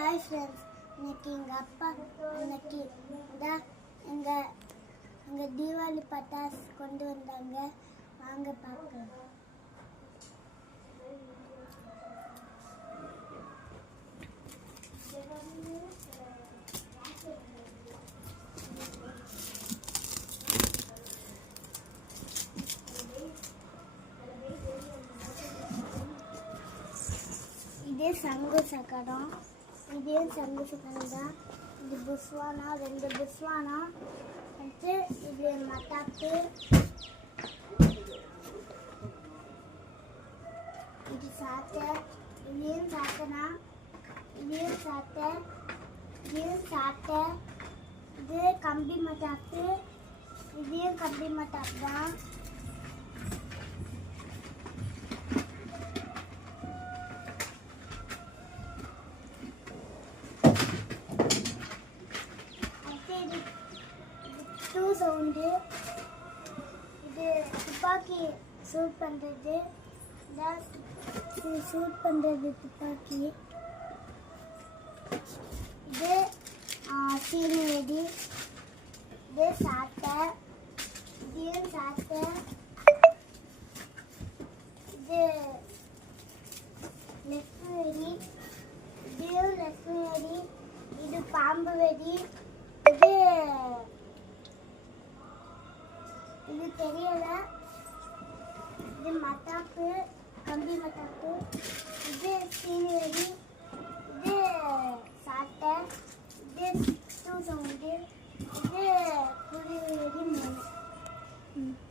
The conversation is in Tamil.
ஹாய் ஃப்ரெண்ட்ஸ், இன்னைக்கு எங்கள் அப்பா இன்னைக்கு எங்கள் தீபாவளி பட்டாசு கொண்டு வந்தாங்க. வாங்க பார்க்கலாம். இதே சங்கு சக்கரம், இதே சங்கு சக்கரம் தான். இது புஸ்வானா, 2 புஸ்வானா வச்சு, இது மத்தாப்பு, இது சாட்டை, இதையும் சாட்டைனா, இதையும் சாட்டை, இதையும் சாட்டை, இது கம்பி மத்தாப்பு, இதையும் கம்பி மத்தாப்பு தான். சவுண்டு, இது துப்பாக்கி ஷூட் பண்ணுறது, இது ஷூட் பண்ணுறது துப்பாக்கி. இது சீனி வெடி, இது சாட்டை, இதையும் சாட்டை, இது லெஃப்ட் வெடி, இதையும் லெஃப்ட் வெடி, இது பாம்பு வெடி, இது தெரியல, இது மத்தாப்பு, கம்பி மத்தாப்பு, இது சீனி வெடி, இது சாட்டை, இது சவுண்டு, இது குருவி வெடி 3.